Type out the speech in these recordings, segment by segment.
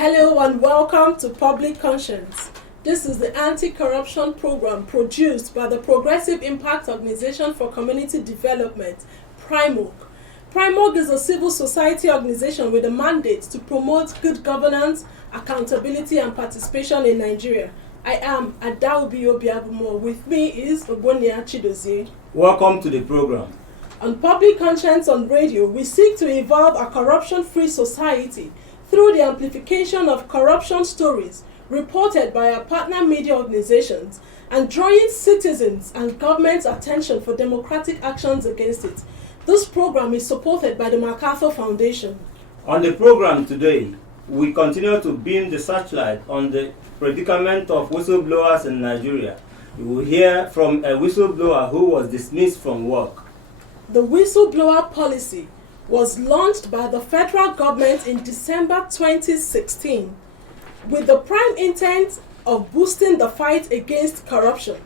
Hello and welcome to Public Conscience. This is the anti-corruption program produced by the Progressive Impact Organization for Community Development, PRIMOG. PRIMOG is a civil society organization with a mandate to promote good governance, accountability and participation in Nigeria. I am Adaobi Obiabumo. With me is Obonia Chidozie. Welcome to the program. On Public Conscience on Radio, we seek to evolve a corruption-free society through the amplification of corruption stories reported by our partner media organizations and drawing citizens and government's attention for democratic actions against it. This program is supported by the MacArthur Foundation. On the program today, we continue to beam the searchlight on the predicament of whistleblowers in Nigeria. We will hear from a whistleblower who was dismissed from work. The whistleblower policy was launched by the federal government in December 2016 with the prime intent of boosting the fight against corruption.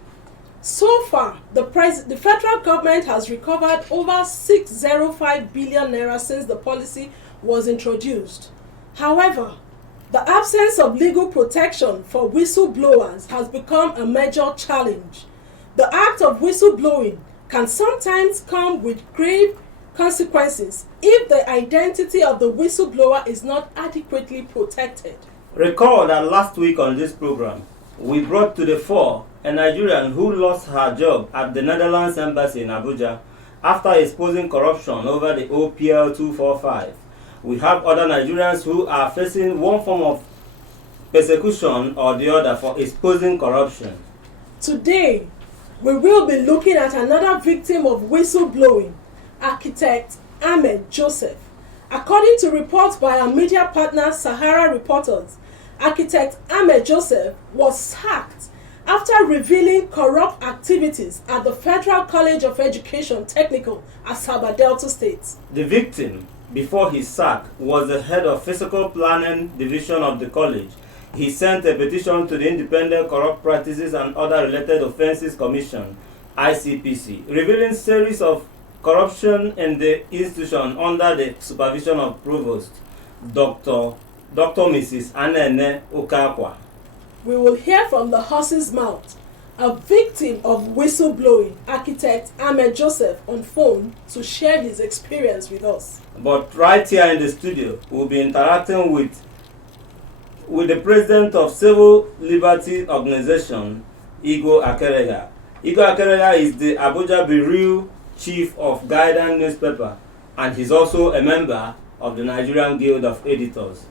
So far, the federal government has recovered over 605 billion naira since the policy was introduced. However, the absence of legal protection for whistleblowers has become a major challenge. The act of whistleblowing can sometimes come with grave consequences if the identity of the whistleblower is not adequately protected. Recall that last week on this program, we brought to the fore a Nigerian who lost her job at the Netherlands Embassy in Abuja after exposing corruption over the OPL 245. We have other Nigerians who are facing one form of persecution or the other for exposing corruption. Today, we will be looking at another victim of whistleblowing, architect Ahmed Joseph. According to reports by our media partner Sahara Reporters, architect Ahmed Joseph was sacked after revealing corrupt activities at the Federal College of Education Technical, Asaba, Delta State. The victim, before his sack, was the head of Physical Planning Division of the college. He sent a petition to the Independent Corrupt Practices and Other Related Offences Commission, ICPC, revealing series of corruption in the institution under the supervision of Provost Dr. Mrs. Anene Okakwa. We will hear from the horse's mouth, a victim of whistleblowing, architect Ahmed Joseph, on phone to share his experience with us. But right here in the studio, we'll be interacting with the president of Civil Liberty Organization, Igor Akerega. Igor Akerega is the Abuja Bureau Chief of Guidance newspaper, and he's also a member of the Nigerian Guild of Editors.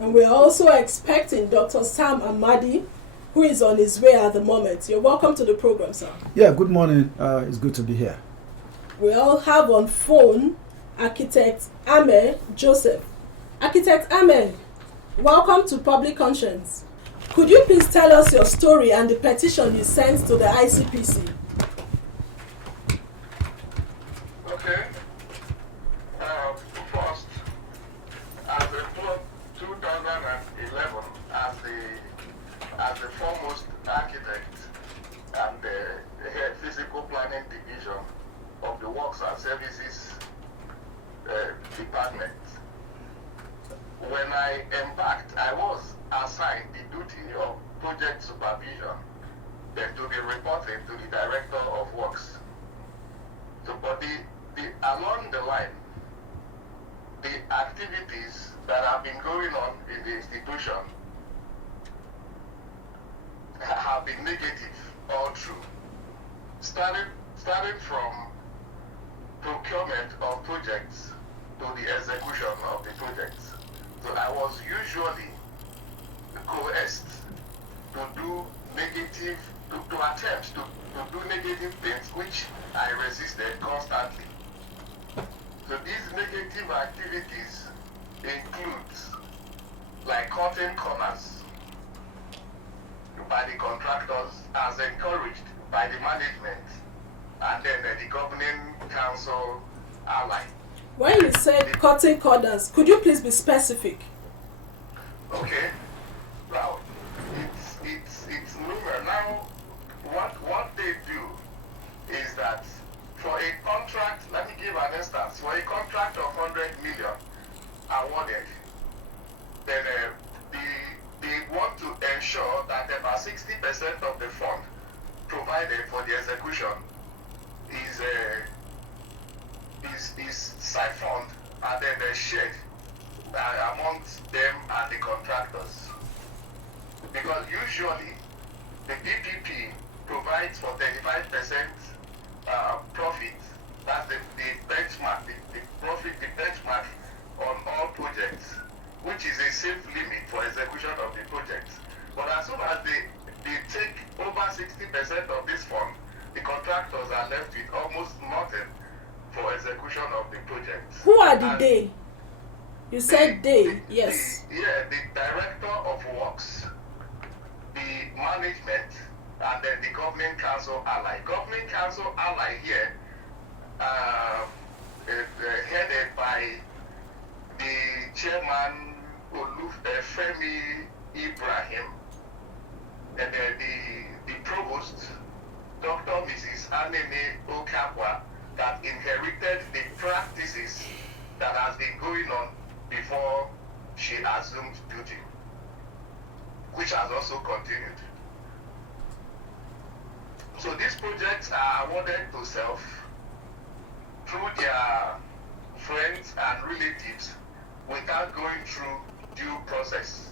And we're also expecting Dr. Sam Amadi, who is on his way at the moment. You're welcome to the program, sir. Yeah, good morning. It's good to be here. We all have on phone architect Ahmed Joseph. Architect Ahmed, welcome to Public Conscience. Could you please tell us your story and the petition you sent to the ICPC? Okay. First, as of 2011, as the foremost architect and the head physical planning division of the Works and Services department, when I embarked, I was assigned the duty of project supervision, then to be reporting to the director of works. So, but along the line, the activities that have been going on in the institution have been negative all through. Starting from procurement of projects to the execution of the projects. So I was usually coerced to do negative, to attempt to do negative things, which I resisted constantly. So these negative activities include like cutting corners by the contractors as encouraged by the management and then the governing council ally. When you said cutting corners, could you please be specific? Okay. Now, it's numerous. Now, what they do is that for a contract, let me give an instance, for a contract of 100 million awarded, then ensure that about 60% of the fund provided for the execution is siphoned and then shared amongst them and the contractors. Because usually the DPP provides for 35% profit. That's the benchmark, the profit, the benchmark on all projects, which is a safe limit for execution of the projects. But as soon as they take over 60% of this fund, the contractors are left with almost nothing for execution of the projects. Who are the they? You said they, yes. The director of works, the management, and then the governing council ally. Governing council ally here, headed by the chairman Femi Ibrahim, and then the provost, Dr. Mrs. Anene Okapwa, that inherited the practices that has been going on before she assumed duty, which has also continued. So these projects are awarded to self through their friends and relatives without going through due process.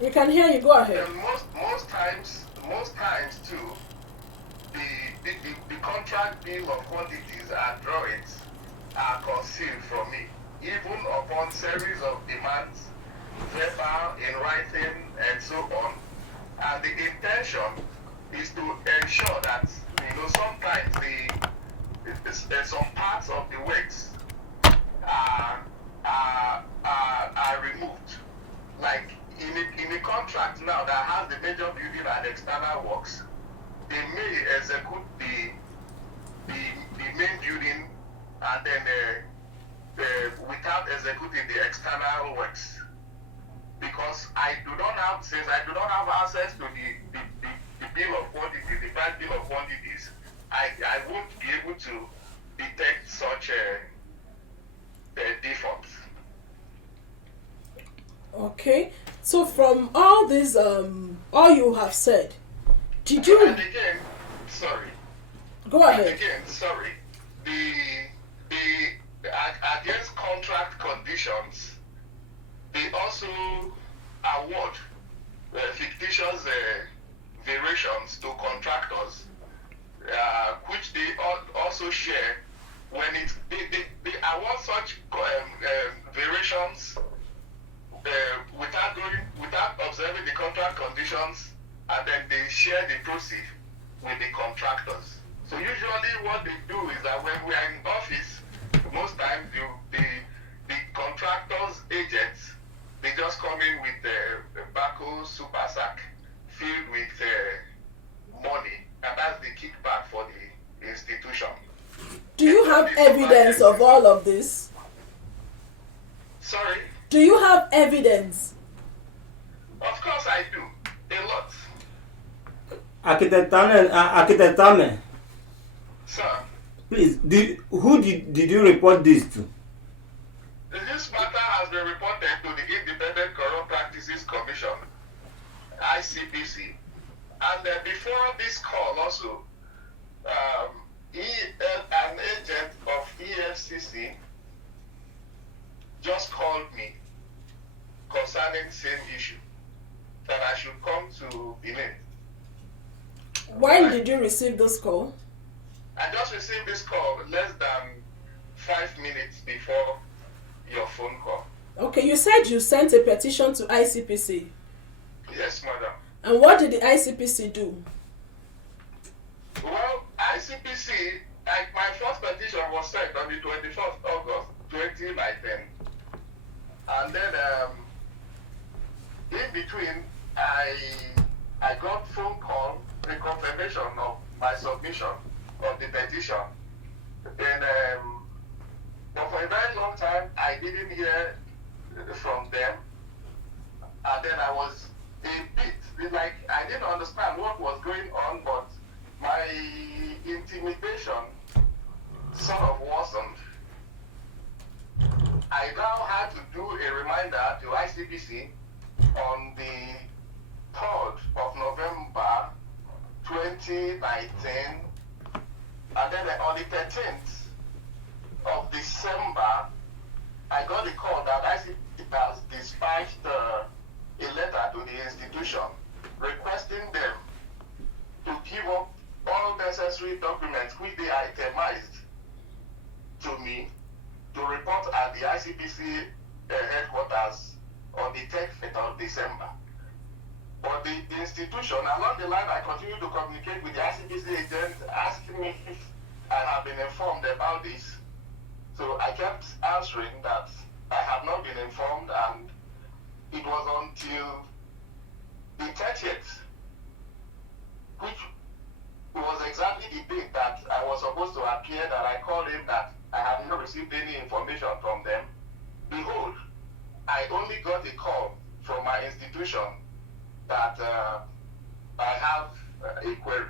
We can hear you, go ahead. And most times too, the contract bill of quantities and drawings are concealed from me, even upon series of demands, verbal, in writing, and so on. And the intention is to ensure that, sometimes some parts of the works are removed. Like in a contract now that has the major building and external works, they may execute the main building and then without executing the external works. Because since I do not have access to the bill of quantities, the price bill of quantities, I won't be able to detect such defaults. Okay, so from all this, all you have said, did you? And again, sorry. Go ahead. And again, sorry. The against contract conditions, they also award fictitious variations to contractors, which they also share when they award such variations without observing the contract conditions, and then they share the proceeds with the contractors. So usually what they do is that when we are in office, most times the contractors' agents, they just come in with the backhoe super sack filled with money, and that's the kickback for the institution. Do you have evidence of all of this? Sorry? Do you have evidence? Of course I do. A lot. Architect Tame, Sir, please, who did you report this to? this matter has been reported to the Independent Corrupt Practices Commission, ICPC, and before this call also, an agent of EFCC just called me concerning same issue, that I should come to Benin. When did you receive this call? I just received this call less than 5 minutes before your phone call. Okay, you said you sent a petition to ICPC. Yes, madam. And what did the ICPC do? Well, ICPC, my first petition was sent on the 21st August 2019. And then in between, I got phone call, the confirmation of my submission of the petition. Then, but for a very long time, I didn't hear from them. And then I was a bit, like, I didn't understand what was going on, but my intimidation sort of worsened. I now had to do a reminder to ICPC ICPC on the 3rd of November 2019, and then on the 13th of December, I got a call that ICPC has dispatched a letter to the institution requesting them to give up all necessary documents which they itemized to me to report at the ICPC headquarters on the 10th of December. But the institution, along the line, I continue to communicate with the ICPC agent, asking me if I have been informed about this. So I kept answering that I have not been informed, and it was until the 30th, which was exactly the date that I was supposed to appear, that I called him that I have not received any information from them. Behold, I only got a call from my institution that I have a query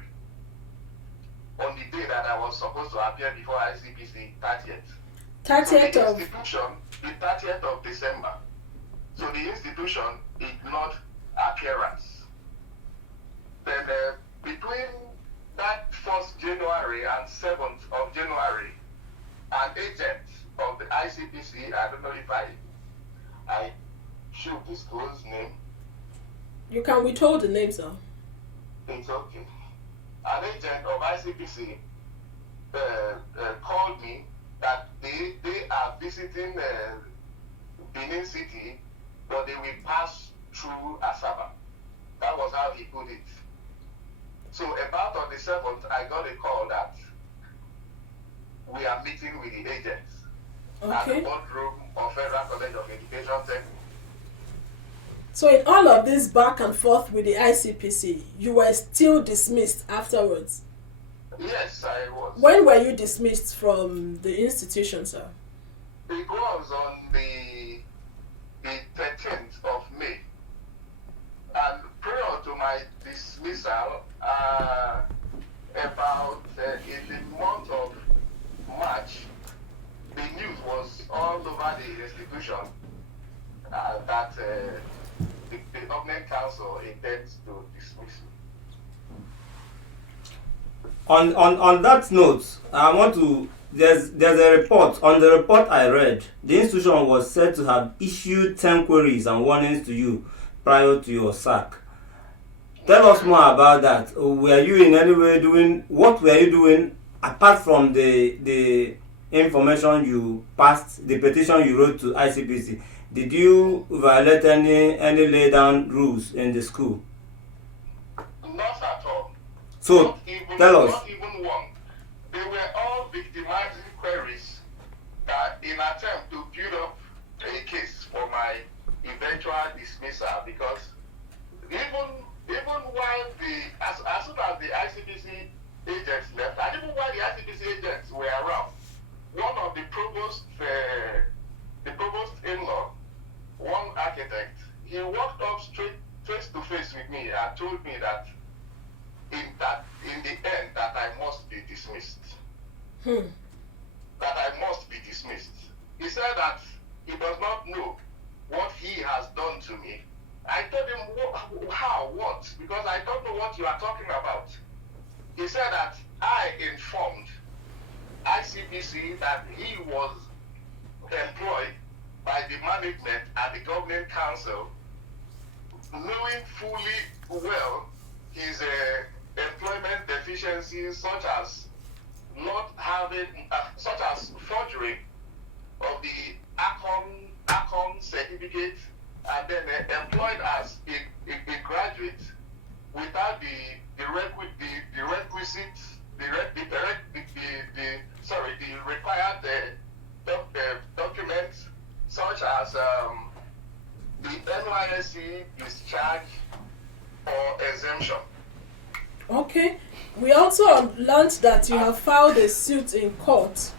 on the day that I was supposed to appear before ICPC, 30th. 30th So of... the institution, the 30th of December. So the institution ignored appearance. Then between that 1st January and 7th of January, an agent of the ICPC, I don't know if I should disclose name. You can withhold the name, sir. It's okay. An agent of ICPC called me that they are visiting Benin City, but they will pass through Asaba. That was how he put it. So about on the 7th, I got a call that we are meeting with the agents at the boardroom of Federal College of Education Technique. So in all of this back and forth with the ICPC, you were still dismissed afterwards? Yes, I was. When were you dismissed from the institution, sir? It was on the 13th of May. And prior to my dismissal, about in the month of March, the news was all over the institution that the government council intends to dismiss me. On that note, I want to, there's a report. On the report I read, the institution was said to have issued 10 queries and warnings to you prior to your sack. Tell us more about that. Were you in any way doing, what were you doing apart from the information you passed, the petition you wrote to ICPC? Did you violate any laid down rules in the school? Not at all. So, tell us. Not even one. They were all victimizing queries that in attempt to build up a case for my eventual dismissal, because even while as soon as the ICPC agents left, and even while the ICPC agents were around, one of the provost in-law, one architect, he walked up straight face to face with me and told me that in the end that I must be dismissed. That I must be dismissed. He said that he does not know what he has done to me. I told him, how, what? Because I don't know what you are talking about. He said that I informed ICPC that he was employed by the management and the government council, knowing fully well his employment deficiencies, such as not having, such as forgery of the ACOM certificate, and then employed as a graduate without the required documents, such as the NYSC discharge or exemption. Okay. We also learned that you have filed a suit in court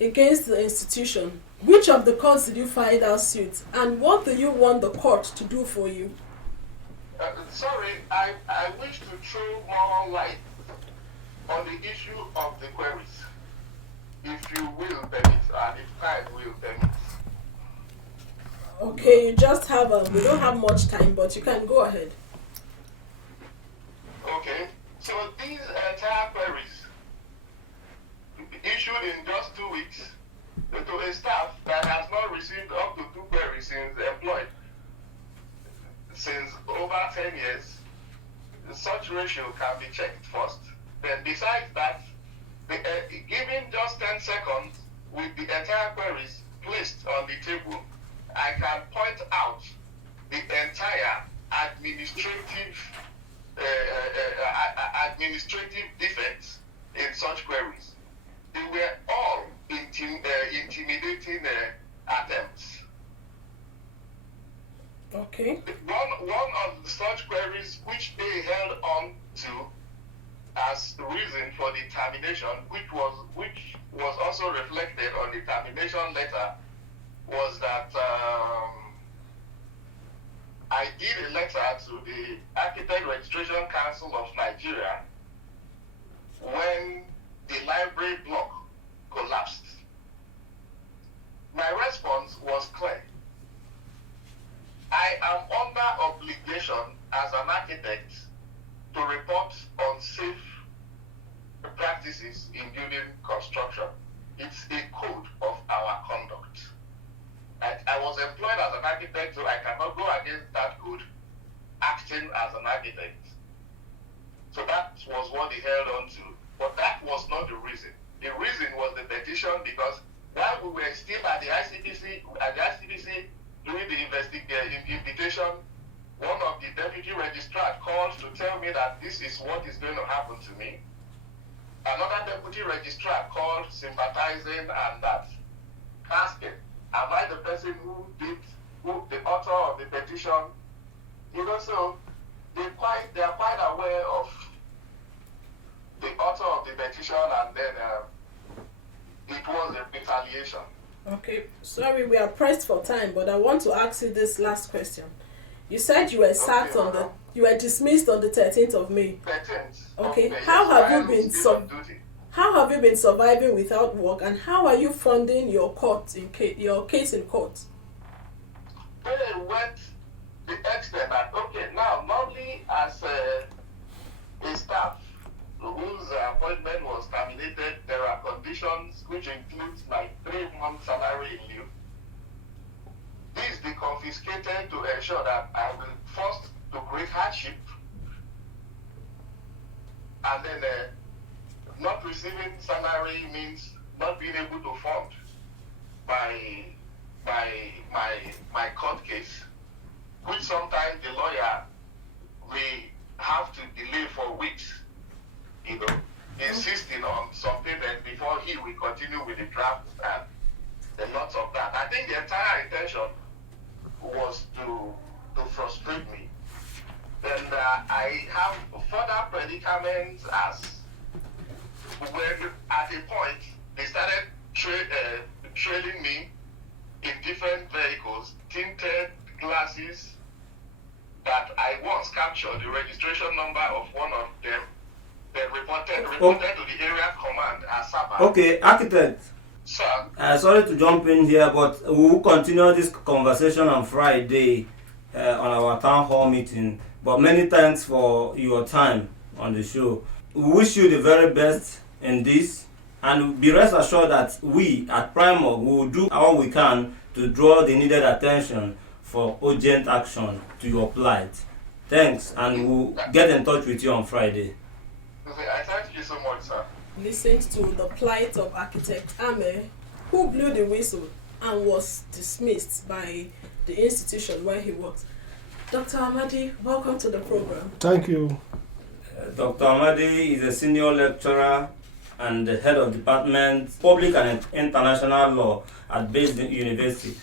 against the institution. Which of the courts did you file that suit, and what do you want the court to do for you? Sorry, I wish to throw more light on the issue of the queries, if you will permit, and if time will permit. Okay. Okay, you just have we don't have much time, but you can go ahead. Okay, so these entire queries issued in just 2 weeks to a staff that has not received up to 2 queries since employed since over 10 years, such ratio can be checked first. Then besides that, given just 10 seconds with the entire queries placed on the table, I can point out the entire administrative defects in such queries. They were all intimidating attempts. Okay. One of such queries which they held on to as reason for the termination, which was also reflected on the termination letter, was that I did a letter to the Architect Registration Council of Nigeria when the library block collapsed. My response was clear. I am under obligation as an architect to report on safe practices in building construction. It's a code of our conduct. I was employed as an architect, so I cannot go against that code acting as an architect. So that was what they held on to. But that was not the reason. The reason was the petition, because while we were still at the ICPC, doing the invitation, one of the deputy registrars called to tell me that this is what is going to happen to me. Another deputy registrar called sympathizing and that asking, am I the person who the author of the petition? So they are quite aware of the author of the petition, and then it was a retaliation. Okay, sorry, we are pressed for time, but I want to ask you this last question. You said you were sacked you were dismissed on the 13th of May. 13th. Okay, May. how have you been surviving without work, and how are you funding your case in court? They went the extent that now normally as a staff whose appointment was terminated, there are conditions which includes my 3-month salary in lieu. This be confiscated to ensure that I will forced to create hardship, and then not receiving salary means not being able to fund my court case, which sometimes the lawyer may have to delay for weeks, insisting on some payment before he will continue with the draft and the lots of that. I think the entire intention was to frustrate me. Then I have further predicaments as when at a point they started trailing me in different vehicles, tinted glasses, that I once captured the registration number of one of them, then reported to the area command as Saba. Okay, architect. Sir. Sorry to jump in here, but we will continue this conversation on Friday on our town hall meeting. But many thanks for your time on the show. We wish you the very best in this, and be rest assured that we at Primorg will do all we can to draw the needed attention for urgent action to your plight. Thanks, and we'll get in touch with you on Friday. I thank you so much, sir. Listened to the plight of architect Ame, who blew the whistle and was dismissed by the institution where he works. Dr. Amadi, welcome to the program. Thank you. Dr. Amadi is a senior lecturer and the head of Department Public and International Law at Based University.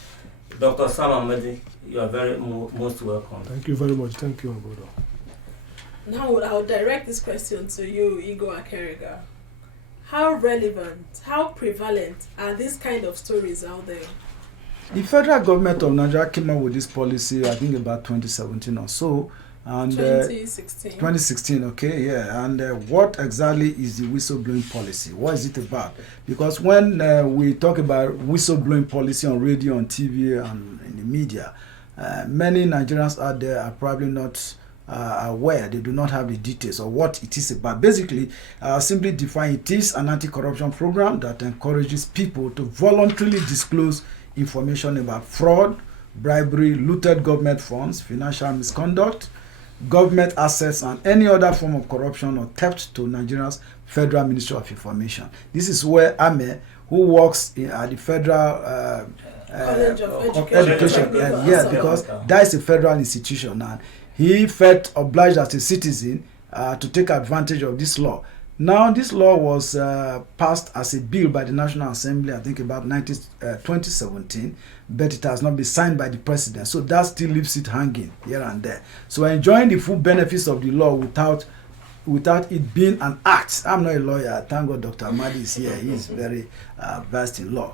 Dr. Sam Amadi, you are very most welcome. Thank you very much. Thank you, brother. Now I'll direct this question to you, Igor Akeriga. How relevant, how prevalent are these kind of stories out there? The federal government of Nigeria came up with this policy, I think about 2017 or so. And 2016, okay, yeah. And what exactly is the whistleblowing policy? What is it about? Because when we talk about whistleblowing policy on radio, on TV, and in the media, Many Nigerians out there are probably not aware, they do not have the details of what it is about. Basically, simply define, it is an anti-corruption program that encourages people to voluntarily disclose information about fraud, bribery, looted government funds, financial misconduct, government assets, and any other form of corruption or theft to Nigeria's Federal Ministry of Information. This is where Ame, who works at the Federal College of Education, because that is a federal institution, and he felt obliged as a citizen to take advantage of this law. Now, this law was passed as a bill by the National Assembly, I think about 2017, but it has not been signed by the president. So that still leaves it hanging here and there. So enjoying the full benefits of the law without it being an act. I'm not a lawyer. Thank God Dr. Ahmadi is here. He is very versed in law.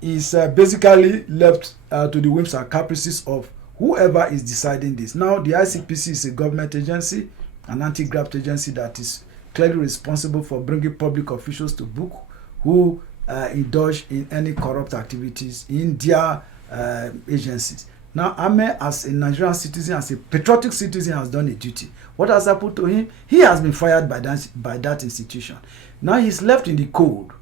Is basically left to the whims and caprices of whoever is deciding this. Now, the ICPC is a government agency, an anti-graft agency that is clearly responsible for bringing public officials to book who indulge in any corrupt activities in their agencies. Now, Ame, as a Nigerian citizen, as a patriotic citizen, has done a duty. What has happened to him? He has been fired by that institution. Now he's left in the cold.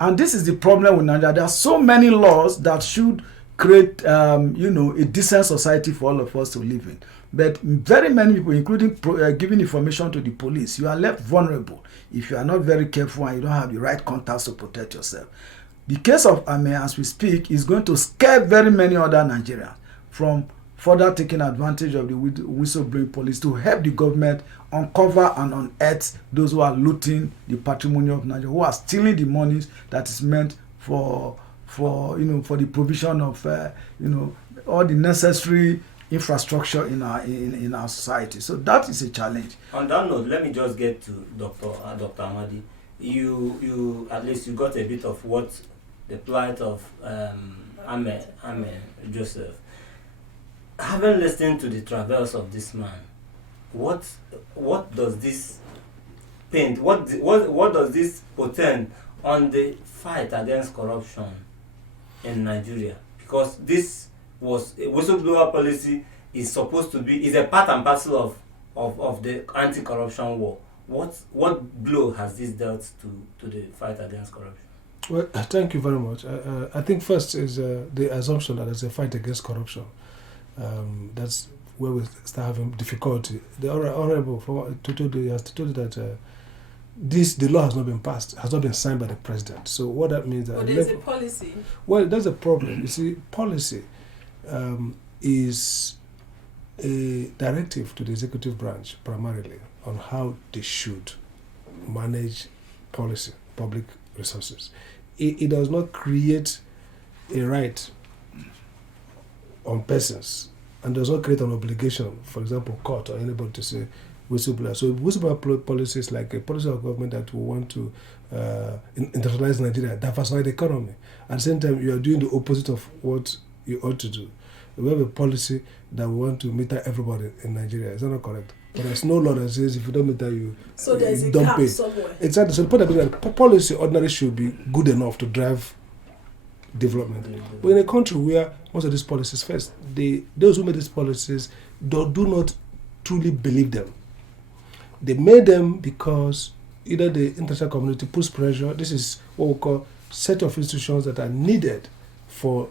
And this is the problem with Nigeria. There are so many laws that should create, a decent society for all of us to live in. But very many people, including giving information to the police, you are left vulnerable if you are not very careful and you don't have the right contacts to protect yourself. The case of Ame, as we speak, is going to scare very many other Nigerians from further taking advantage of the whistleblowing policy to help the government uncover and unearth those who are looting the patrimony of Nigeria, who are stealing the monies that is meant for the provision of all the necessary infrastructure in our society. So that is a challenge. On that note, let me just get to Dr. Ahmadi. You at least you got a bit of what the plight of Ame Joseph. Having listened to the travels of this man, what does this paint? What does this portend on the fight against corruption in Nigeria? Because this was a whistleblower policy is a part and parcel of the anti-corruption war. What blow has this dealt to the fight against corruption? Well, thank you very much. I think first is the assumption that there's a fight against corruption. That's where we start having difficulty. The honorable has told you that the law has not been passed, has not been signed by the president. So what that means that there's a policy. Well, that's a problem. You see, policy is a directive to the executive branch primarily on how they should manage policy, public resources. It does not create a right on persons and does not create an obligation, for example, court or anybody to say whistleblower. So whistleblower policy is like a policy of government that will want to internationalize Nigeria, diversify the economy. At the same time, you are doing the opposite of what you ought to do. We have a policy that we want to meter everybody in Nigeria. Is that not correct? But there's no law that says if you don't meter, you so there's you a don't cap pay. Somewhere. Exactly. So the point is that policy ordinarily should be good enough to drive development. But in a country where most of these policies, first, those who made these policies do not truly believe them. They made them because either the international community puts pressure. This is what we call set of institutions that are needed for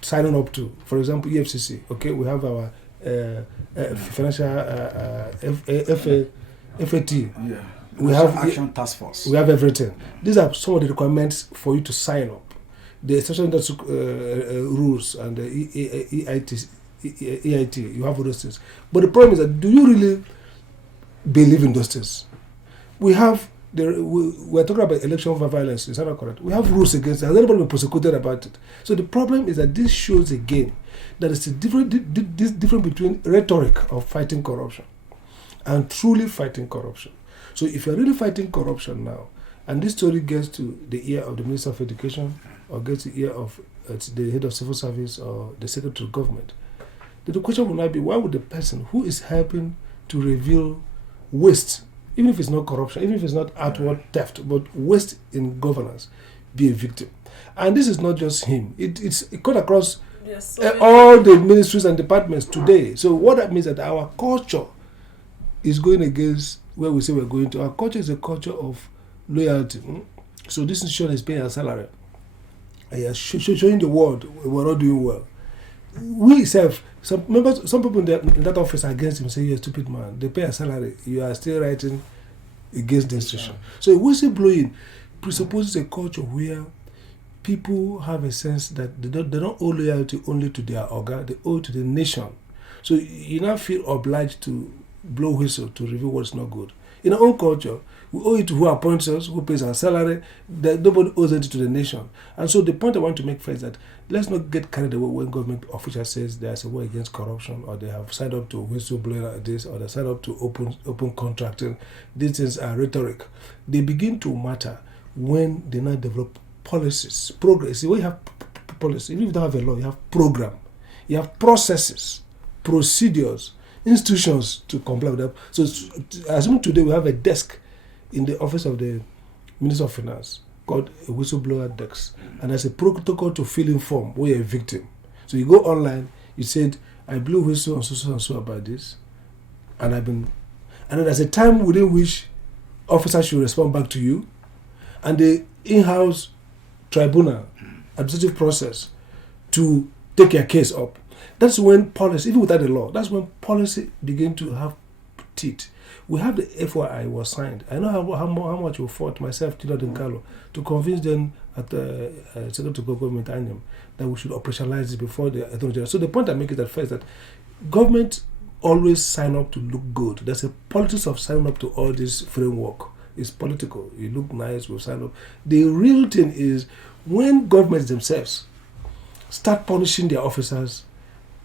signing up to. For example, EFCC. Okay, we have our financial FAT. Yeah. We have Action Task Force. We have everything. These are some of the requirements for you to sign up. The social rules and the EIT, you have all those things. But the problem is that, do you really believe in those things? We're talking about election violence, is that not correct? We have rules against it. Has anybody been prosecuted about it? So the problem is that this shows again that it's a difference between rhetoric of fighting corruption and truly fighting corruption. So if you're really fighting corruption now, and this story gets to the ear of the Minister of Education, or gets to the ear of the head of civil service or the secretary of government, then the question will now be, why would the person who is helping to reveal waste, even if it's not corruption, even if it's not outward theft, but waste in governance, be a victim? And this is not just him. It cut across Yes, so all the ministries and departments today. So what that means is that our culture is going against where we say we're going to. Our culture is a culture of loyalty. So this institution is paying a salary. And you're showing the world we're not doing well. We self, some people in that office are against him, say you're a stupid man. They pay a salary. You are still writing against the institution. So whistleblowing presupposes a culture where people have a sense that they don't owe loyalty only to their organ, they owe to the nation. So you now feel obliged to blow whistle to reveal what's not good. In our own culture, we owe it to who appoints us, who pays our salary, that nobody owes it to the nation. And so the point I want to make first is that let's not get carried away when government officials says there's a war against corruption, or they have signed up to whistleblowing like this, or they signed up to open contracting. These things are rhetoric. They begin to matter when they now develop policies, progress. See, when you have policy, even if you don't have a law, you have program, you have processes, procedures, institutions to comply with that. So, assuming today we have a desk in the office of the Minister of Finance called a whistleblower desk, and there's a protocol to fill in form where you're a victim. So you go online, you said, I blew whistle on so and so about this, and then there's a time within which officers should respond back to you, and the in-house tribunal, administrative process to take your case up. That's when policy, even without the law, that's when policy begin to have teeth. We have the FYI was signed. I know how much we fought, myself, Tino Dinkalo, to convince them at the Secretary of Government Anyam that we should operationalize this before the Attorney General. So the point I make is that first, that government always sign up to look good. There's a politics of signing up to all this framework. It's political. You look nice, we'll sign up. The real thing is when governments themselves start punishing their officers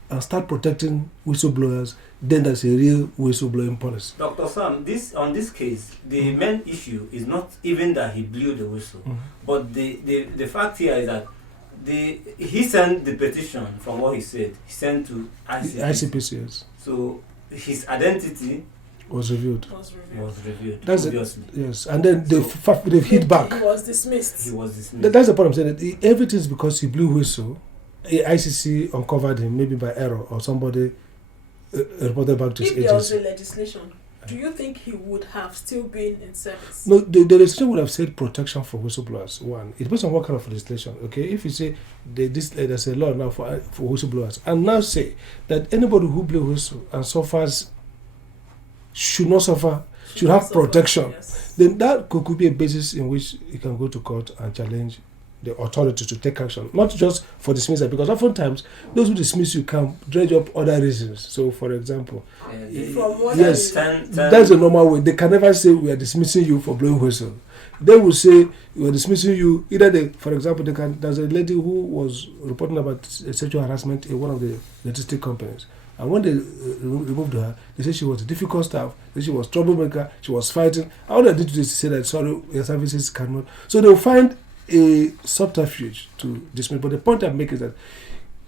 and start protecting whistleblowers, then there's a real whistleblowing policy. Dr. Sam, on this case, the main issue is not even that he blew the whistle, but the fact here is that he sent the petition, from what he said, he sent to ICPC, yes. So his identity was reviewed. That's obviously. Yes, and then they've hit back. He was dismissed. That's the point I'm saying. That everything is because he blew whistle. ICC uncovered him, maybe by error, or somebody reported back to his agency. If there was a legislation, do you think he would have still been in service? No, the legislation would have said protection for whistleblowers. One, it depends on what kind of legislation. Okay, if you say there's a law now for whistleblowers, and now say that anybody who blew whistle and suffers should not suffer, should have protection, yes. Then that could be a basis in which you can go to court and challenge the authority to take action, not just for dismissal, because oftentimes those who dismiss you can dredge up other reasons. So, for example, yes, that's the normal way. They can never say we are dismissing you for blowing whistle. They will say we are dismissing you. Either for example, there's a lady who was reporting about sexual harassment in one of the logistic companies. And when they removed her, they said she was a difficult staff, that she was troublemaker, she was fighting. All they did to this is say that, sorry, your services cannot. So they'll find a subterfuge to dismiss. But the point I make is that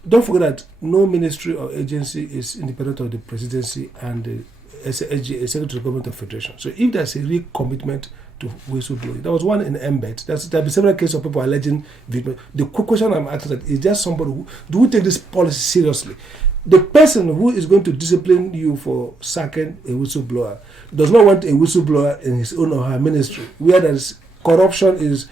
don't forget that no ministry or agency is independent of the presidency and the Secretary of Government of Federation. So if there's a real commitment to whistleblowing, there was one in Embed. There have been several cases of people alleging victims. The question I'm asking is just somebody who do we take this policy seriously? The person who is going to discipline you for sacking a whistleblower does not want a whistleblower in his own or her ministry, where there's corruption is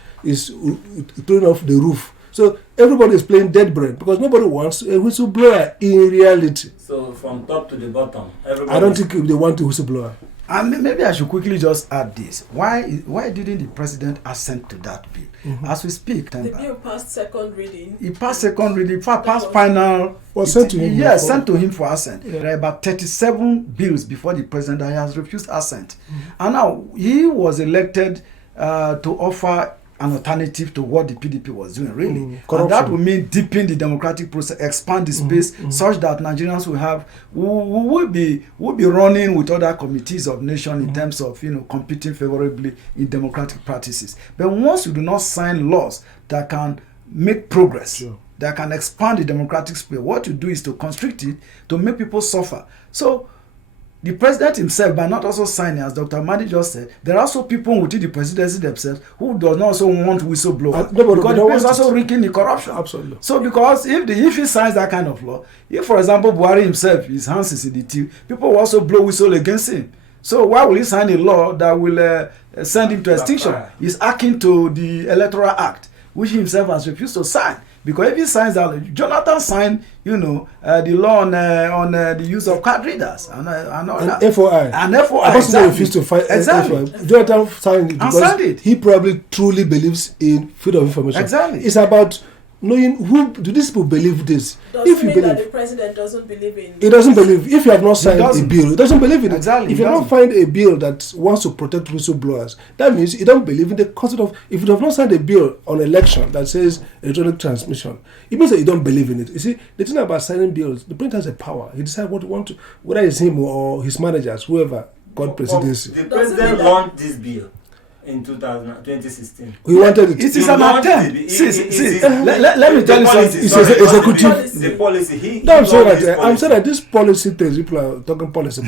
thrown off the roof. So everybody is playing dead brain because nobody wants a whistleblower in reality. So from top to the bottom, everybody. I don't think they want a whistleblower. And maybe I should quickly just add this. Why didn't the president assent to that bill? Mm-hmm. As we speak, the bill passed second reading. It passed second reading, passed final. Was sent to him. Yes, sent to him for assent. Yeah. There are about 37 bills before the president that he has refused assent. Mm-hmm. And now he was elected to offer an alternative to what the PDP was doing, really. And that would mean deepen the democratic process, expand the space such that Nigerians will be running with other committees of nation in terms of competing favorably in democratic practices. But once you do not sign laws that can make progress, that can expand the democratic space, what you do is to constrict it, to make people suffer. So the president himself, by not also signing, as Dr. Madi just said, there are also people within the presidency themselves who do not also want whistleblower. Because the president is also wreaking the corruption. Absolutely. So because if he signs that kind of law, if, for example, Buhari himself, his hands is in the tea, people will also blow whistle against him. So why will he sign a law that will send him to extinction? He's akin to the Electoral Act, which he himself has refused to sign. Because if he signs that, Jonathan signed, the law on the use of card readers and FOI. And FOI. A person refused to fight exactly. FOI. Jonathan signed it because he probably truly believes in freedom of information. Exactly. It's about knowing who do these people believe this. If you mean that the president doesn't believe in he doesn't believe. If you have not signed a bill, he doesn't believe in it. Exactly. If you don't find a bill that wants to protect whistleblowers, that means you don't believe in the concept of. If you have not signed a bill on election that says electronic transmission, it means that you don't believe in it. You see, the thing about signing bills, the president has a power. He decides what he wants to, whether it's him or his managers, whoever got presidency. The president launched this bill in 2016. He wanted it. It is an attempt. See. Let me tell you something. It's executive. The policy. I'm saying that this policy things, people are talking policy,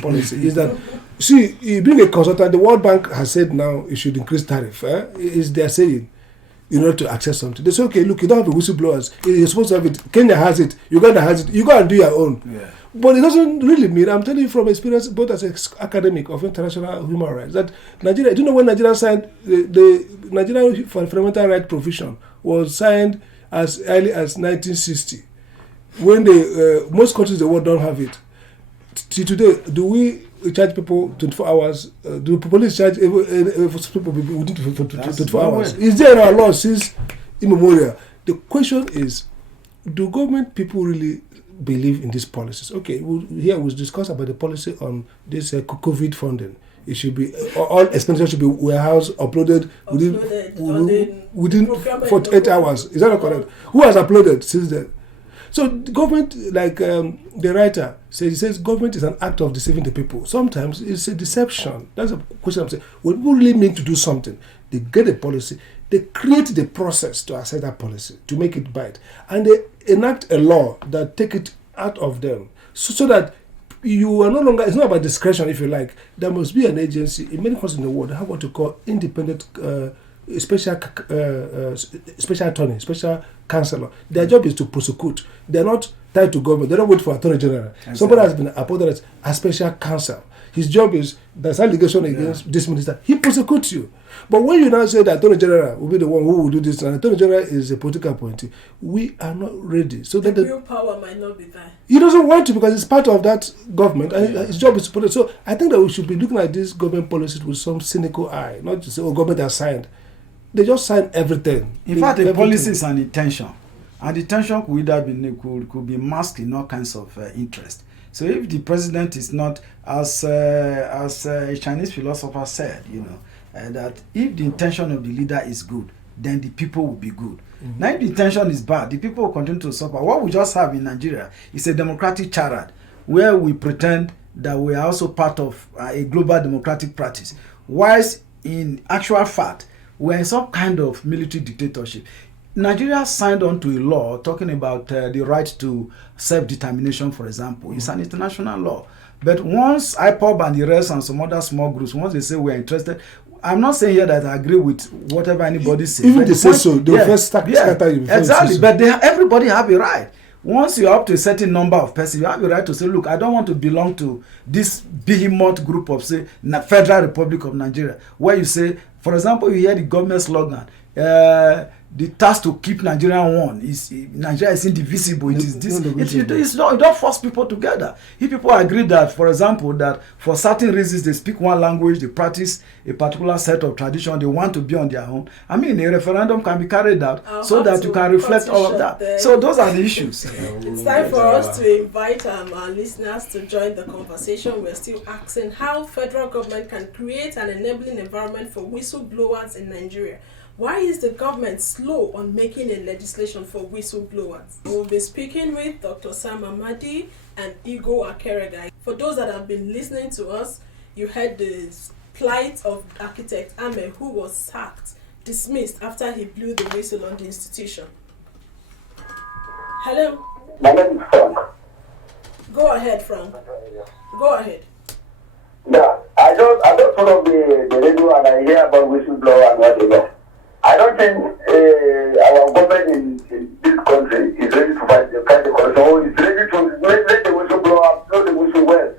is that, see, being a consultant, the World Bank has said now it should increase tariff. Is they're saying, in order to access something. They say, okay, look, you don't have a whistleblowers. You're supposed to have it. Kenya has it. Uganda has it. You go and do your own. Yeah. But it doesn't really mean, I'm telling you from experience, both as an academic of international human rights, that Nigeria, do you know when Nigeria signed, the Nigerian Fundamental Right Provision was signed as early as 1960, when most countries in the world don't have it. Till today, do we charge people 24 hours? Do police charge people within 24 hours? Is there in our law since immemorial? The question is, do government people really believe in these policies? Okay, here we'll discuss about the policy on this COVID funding. It should be all expenditure should be warehouse uploaded within 48 hours. Is that not correct? Who has uploaded since then? So the government, like the writer says, he says government is an act of deceiving the people. Sometimes it's a deception. That's a question I'm saying. When people really mean to do something, they get a policy, they create the process to accept that policy, to make it bite, and they enact a law that take it out of them, so that you are no longer, it's not about discretion, if you like. There must be an agency in many countries in the world that have what to call independent special attorney, special counselor. Their job is to prosecute. They're not tied to government. They don't wait for attorney general. Exactly. Somebody has been appointed as a special counsel. His job is, there's allegation against this minister, he prosecutes you. But when you now say that attorney general will be the one who will do this, and attorney general is a political appointee, we are not ready. So the real power might not be there. He doesn't want to, because it's part of that government, and his job is to protect. So I think that we should be looking at these government policies with some cynical eye, not to say, oh, government has signed. They just sign everything. In fact, the policy is an intention, and the intention could either be masked in all kinds of interest. So if the president is not, as a Chinese philosopher said, that if the intention of the leader is good, then the people will be good. Mm-hmm. Now if the intention is bad, the people will continue to suffer. What we just have in Nigeria is a democratic charade, where we pretend that we are also part of a global democratic practice, whilst in actual fact, we're in some kind of military dictatorship. Nigeria signed on to a law talking about the right to self-determination, for example. It's an international law. But once IPOB and the rest and some other small groups, once they say we're interested, I'm not saying here that I agree with whatever anybody says. Even they say so, they will first scatter you. Exactly, so. But everybody have a right. Once you're up to a certain number of persons, you have a right to say, look, I don't want to belong to this behemoth group of, say, Federal Republic of Nigeria, where you say, for example, you hear the government slogan, the task to keep Nigeria one is Nigeria is indivisible. It is this. It's not. You don't force people together. If people agree that, for example, that for certain reasons they speak one language, they practice a particular set of tradition, they want to be on their own. I mean, a referendum can be carried out so that you can reflect all of that. So those are the issues. It's time for us to invite our listeners to join the conversation. We're still asking how federal government can create an enabling environment for whistleblowers in Nigeria. Why is the government slow on making a legislation for whistleblowers? We'll be speaking with Dr. Sam Amadi and Igor Akeregai. For those that have been listening to us, you heard the plight of architect Ame, who was sacked, dismissed after he blew the whistle on the institution. Hello? My name is Frank. Go ahead, Frank. Go ahead. Yeah, I just put up the radio and I hear about whistleblower and whatever. I don't think our government in this country is ready to fight the corruption. It's ready to let the whistleblower blow the whistle well.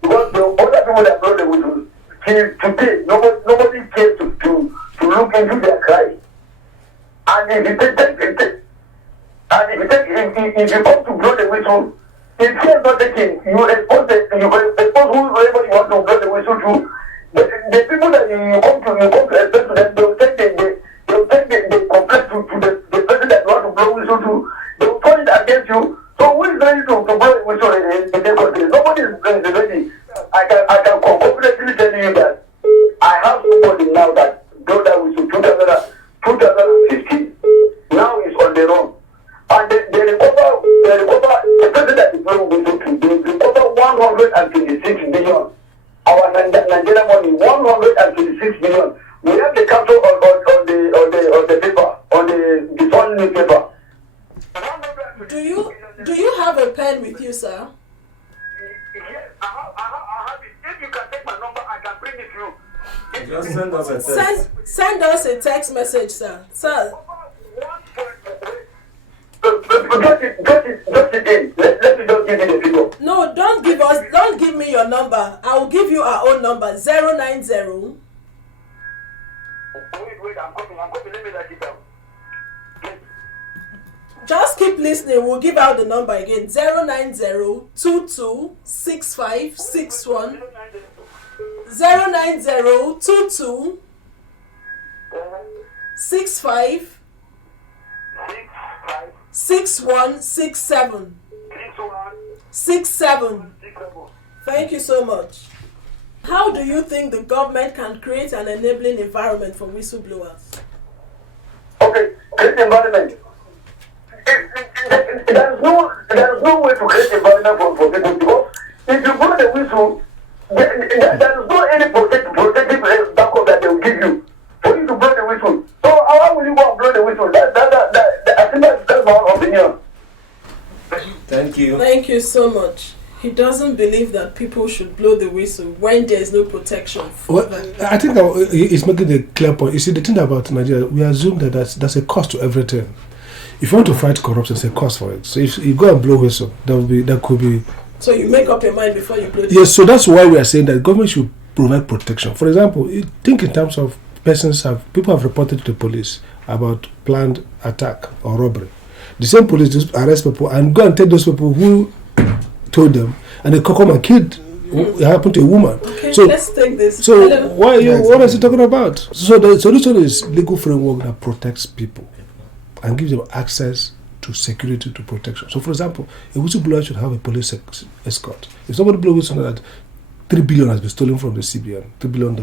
Because the other people that blow the whistle, today, nobody cares to look into their crime. And if you come to blow the whistle, if you are not taking, you expose whoever you want to blow the whistle to. The people that you come to expect to them, they will take the complaint to the person that you want to blow whistle to. They will turn it against you. So who is ready to blow the whistle in the country? Nobody is ready. I can confidently tell you that I have somebody now that blow that whistle 2015. Now is on the run. And they recover the person that is blowing whistle to, they recover 126 billion. Our Nigerian money, 126 billion. We have the capture on the paper, on the Sun newspaper. Do you have a pen with you, sir? Yes, I have it. If you can take my number, I can bring it to you. Just send us a text. Send us a text message, sir. Sir. Just it in. Let me just give you the figure. No, don't give me your number. I will give you our own number. 090. Wait, I'm coming. Let me write it down. Just keep listening. We'll give out the number again. 090 22 65 61 090 22 65 6167 67. Thank you so much. How do you think the government can create an enabling environment for whistleblowers? Okay, create environment. There is no way to create environment for people, because if you blow the whistle, there is no any protective backup that they will give you for you to blow the whistle. So how will you go and blow the whistle? I think that's my opinion. Thank you. Thank you so much. He doesn't believe that people should blow the whistle when there is no protection for them. I think he's making a clear point. You see, the thing about Nigeria, we assume that there's a cost to everything. If you want to fight corruption, there's a cost for it. So if you go and blow whistle, that could be. So you make up your mind before you blow the Yes, so that's why we are saying that government should provide protection. For example, think in terms of people have reported to the police about planned attack or robbery. The same police just arrest people and go and take those people who told them, and they come and killed. It happened to a woman. Okay, so let's take this. So what is he talking about? So the solution is legal framework that protects people and gives them access to security, to protection. So, for example, a whistleblower should have a police escort. If somebody blows whistle that $3 billion has been stolen from the CBN, $3 billion,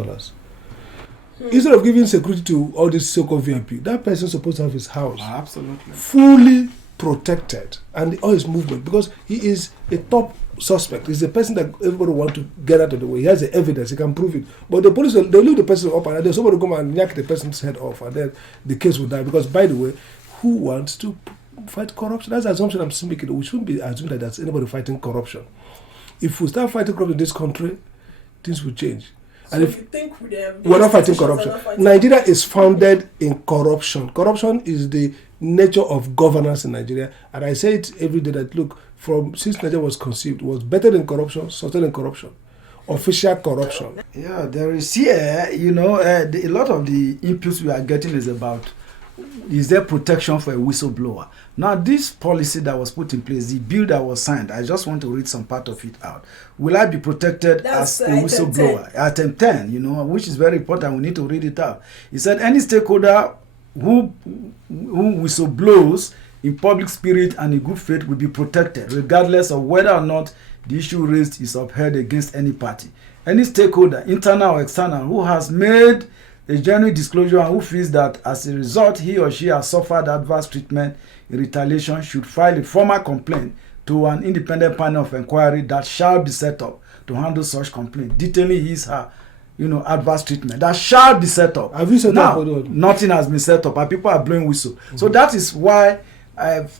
instead of giving security to all these so-called VIP, that person is supposed to have his house Absolutely fully protected and all his movement, because he is a top suspect. He's the person that everybody wants to get out of the way. He has the evidence, he can prove it. But the police, they'll leave the person up and then somebody will come and yank the person's head off, and then the case will die. Because, by the way, who wants to fight corruption? That's the assumption I'm still making. We shouldn't be assuming that there's anybody fighting corruption. If we start fighting corruption in this country, things will change. So and if you think we're not fighting corruption. Nigeria is founded in corruption. Corruption is the nature of governance in Nigeria. And I say it every day that, look, since Nigeria was conceived, it was better than corruption, softer than corruption, official corruption. Yeah, there is here, a lot of the inputs we are getting is there protection for a whistleblower? Now, this policy that was put in place, the bill that was signed, I just want to read some part of it out. Will I be protected as a whistleblower? Item 10, which is very important. We need to read it out. It said any stakeholder who whistleblows in public spirit and in good faith will be protected, regardless of whether or not the issue raised is upheld against any party. Any stakeholder, internal or external, who has made a genuine disclosure and who feels that as a result he or she has suffered adverse treatment in retaliation should file a formal complaint to an independent panel of inquiry that shall be set up to handle such complaint, detailing her adverse treatment. That shall be set up. Have you set now, up? Nothing has been set up and people are blowing whistle. So that is why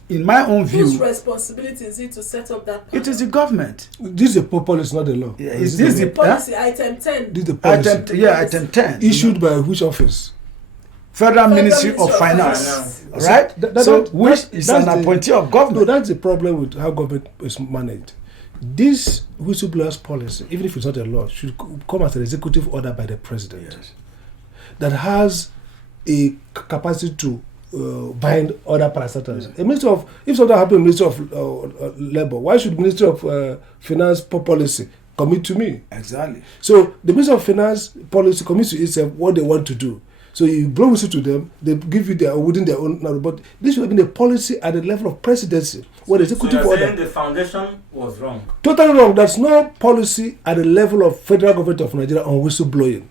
in my own view, whose responsibility is it to set up that panel? it is the government. This is a policy, not the law. Yeah, Is this the policy, item 10? This is the policy. Item 10. Issued by which office? Federal Ministry of Finance. Right? So, which is an appointee of government. No, that's the problem with how government is managed. This whistleblowers policy, even if it's not a law, should come as an executive order by the president. Yes. That has a capacity to bind other parastatals. A minister of, if something happens, Minister of Labour, why should Minister of Finance policy commit to me? Exactly. So the Minister of Finance policy commits to itself what they want to do. So you blow whistle to them, they give you their within their own. But this should have been a policy at the level of presidency, where the executive so you're order. saying the foundation was wrong. Totally wrong. There's no policy at the level of federal government of Nigeria on whistleblowing.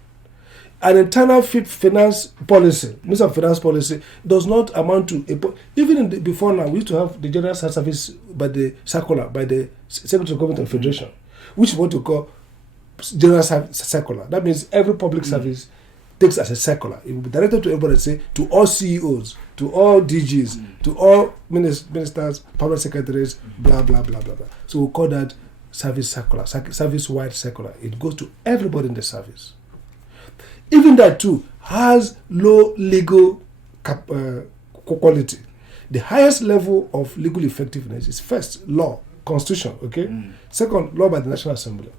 An internal finance policy, Minister of Finance policy, does not amount to even before now. We used to have the General Service by the circular by the Secretary of Government and Federation, which is what we call General Circular. That means every public service takes as a circular. It will be directed to everybody, say to all CEOs, to all DGs, to all ministers, public secretaries, blah blah blah blah blah. So we call that service circular, service-wide circular. It goes to everybody in the service. Even that too has low legal quality. The highest level of legal effectiveness is first law, constitution, okay? Second, law by the National Assembly.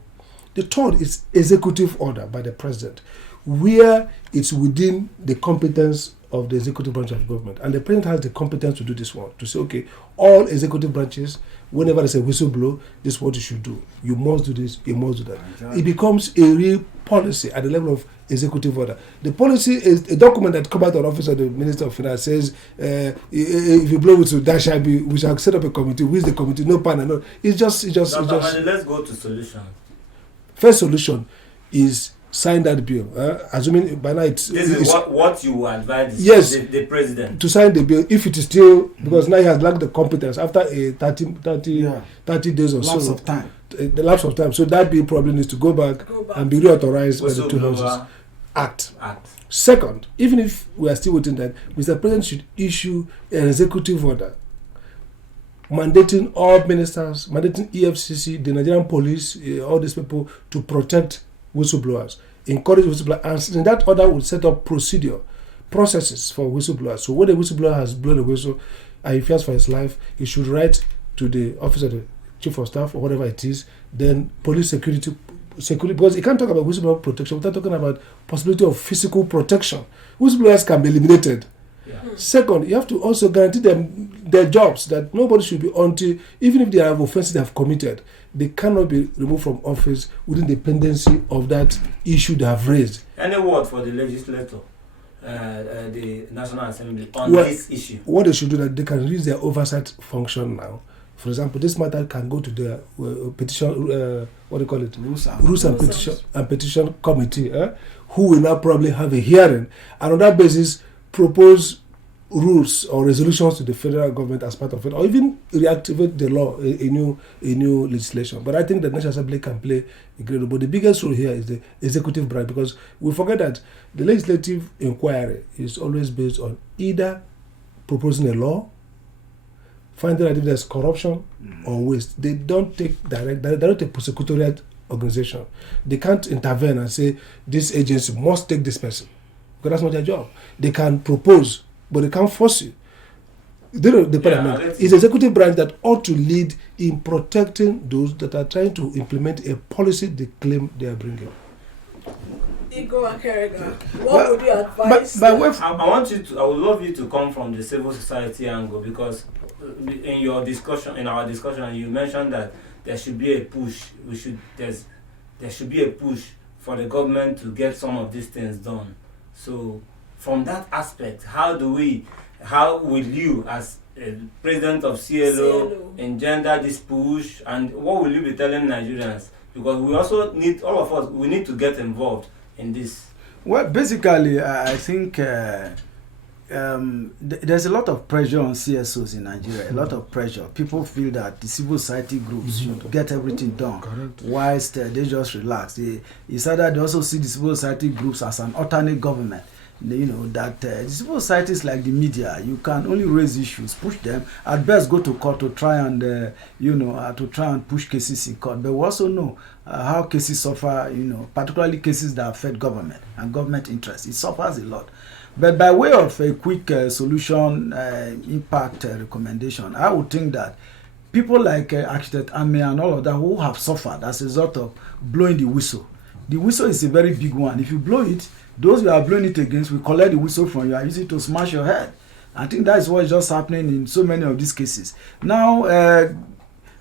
The third is executive order by the president, where it's within the competence of the executive branch of government. And the president has the competence to do this one, to say, okay, all executive branches, whenever there's a whistleblower, this is what you should do. You must do this, you must do that. Exactly. It becomes a real policy at the level of executive order. The policy is a document that comes out of the office of the Minister of Finance, says, if you blow whistle, that shall be, we shall set up a committee. Who is the committee? No panel, no. It's just. Let's go to solution. First solution is sign that bill. Assuming by now it's... This is what you advise yes, the president. To sign the bill, if it is still... Because now he has lacked the competence after a 30 days or lapse so. Of time. The lapse of time. So that bill probably needs to go back and be reauthorized by the two houses. Act. Second, even if we are still waiting that, Mr. President should issue an executive order mandating all ministers, mandating EFCC, the Nigerian police, all these people to protect whistleblowers, encourage whistleblowers, and in that order will set up processes for whistleblowers. So when a whistleblower has blown a whistle and he fears for his life, he should write to the office of the chief of staff or whatever it is, then police security, because you can't talk about whistleblower protection without talking about possibility of physical protection. Whistleblowers can be eliminated. Yeah. Second, you have to also guarantee them their jobs, that nobody should be until, even if they have offenses they have committed, they cannot be removed from office within the pendency of that issue they have raised. Any word for the legislator, the National Assembly, on this issue? What they should do, that they can use their oversight function now. For example, this matter can go to the petition, what do you call it? Rules and Petition Committee, who will now probably have a hearing, and on that basis propose rules or resolutions to the federal government as part of it, or even reactivate the law, a new legislation. But I think the National Assembly can play a great role. But the biggest role here is the executive branch, because we forget that the legislative inquiry is always based on either proposing a law, finding that if there's corruption or waste. They don't take they're not a prosecutorial organization. They can't intervene and say this agency must take this person, because that's not their job. They can propose, but they can't force you. The parliament is the executive branch that ought to lead in protecting those that are trying to implement a policy they claim they are bringing. Igor Akerega, what would you advise? I would love you to come from the civil society angle, because in our discussion, you mentioned that there should be a push. There should be a push for the government to get some of these things done. So, from that aspect, how will you, as president of CLO, engender this push, and what will you be telling Nigerians? Because we also need, all of us, we need to get involved in this. Well, basically, I think there's a lot of pressure on CSOs in Nigeria, a lot of pressure. People feel that the civil society groups should get everything done, whilst they just relax. It's either they also see the civil society groups as an alternate government. that civil societies like the media, you can only raise issues, push them, at best go to court to try and, to try and push cases in court. But we also know how cases suffer, particularly cases that affect government and government interests. It suffers a lot. But by way of a quick solution impact recommendation, I would think that people like Architect Ame and all of that who have suffered as a result of blowing the whistle. The whistle is a very big one. If you blow it, those you are blowing it against will collect the whistle from you and use it to smash your head. I think that is what is just happening in so many of these cases. Now,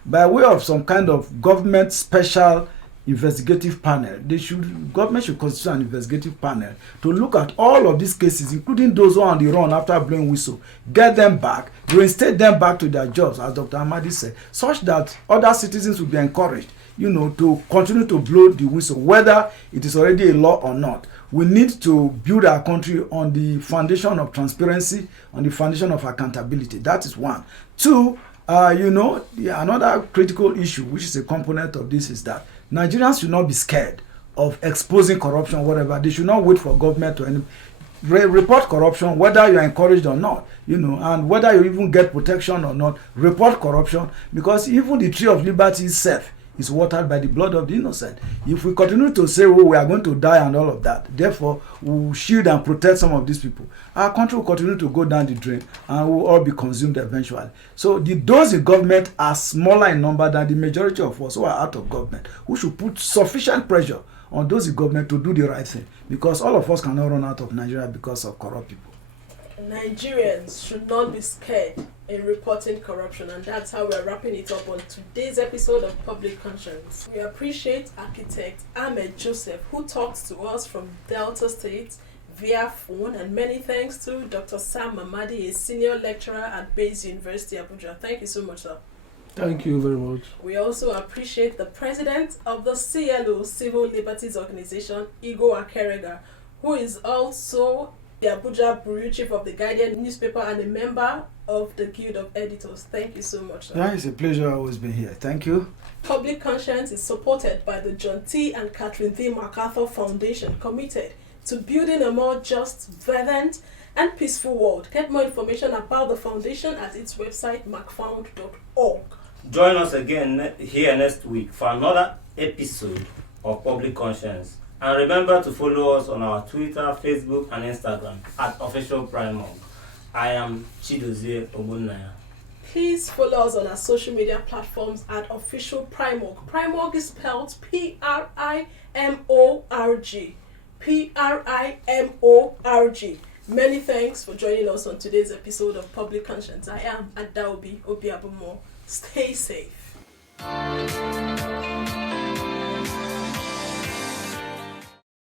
by way of some kind of government special investigative panel, government should constitute an investigative panel to look at all of these cases, including those who are on the run after blowing whistle, get them back, reinstate them back to their jobs, as Dr. Amadi said, such that other citizens will be encouraged, to continue to blow the whistle, whether it is already a law or not. We need to build our country on the foundation of transparency, on the foundation of accountability. That is one. Two, another critical issue, which is a component of this, is that Nigerians should not be scared of exposing corruption, whatever. They should not wait for government to report corruption, whether you are encouraged or not, and whether you even get protection or not. Report corruption, because even the tree of liberty itself is watered by the blood of the innocent. If we continue to say, we are going to die and all of that, therefore we will shield and protect some of these people, our country will continue to go down the drain and we will all be consumed eventually. So those in government are smaller in number than the majority of us who are out of government, who should put sufficient pressure on those in government to do the right thing, because all of us cannot run out of Nigeria because of corrupt people. Nigerians should not be scared in reporting corruption, and that's how we're wrapping it up on today's episode of Public Conscience. We appreciate Architect Ahmed Joseph, who talks to us from Delta State via phone, and many thanks to Dr. Sam Mamadi, a senior lecturer at Bayes University, Abuja. Thank you so much, sir. Thank you very much. We also appreciate the president of the CLO, Civil Liberties Organization, Igor Akerega, who is also the Abuja Bureau Chief of the Guardian newspaper and a member of the Guild of Editors. Thank you so much, sir. Yeah, it's a pleasure always being here. Thank you. Public Conscience is supported by the John T. and Catherine V. MacArthur Foundation, committed to building a more just, vibrant, and peaceful world. Get more information about the foundation at its website, macfound.org. Join us again here next week for another episode of Public Conscience. And remember to follow us on our Twitter, Facebook, and Instagram at Official Primorg. I am Chidozie Ogbonnaya. Please follow us on our social media platforms at Official Primorg. Primorg is spelled P-R-I-M-O-R-G. P-R-I-M-O-R-G. Many thanks for joining us on today's episode of Public Conscience. I am Adaobi Obiabumo. Stay safe.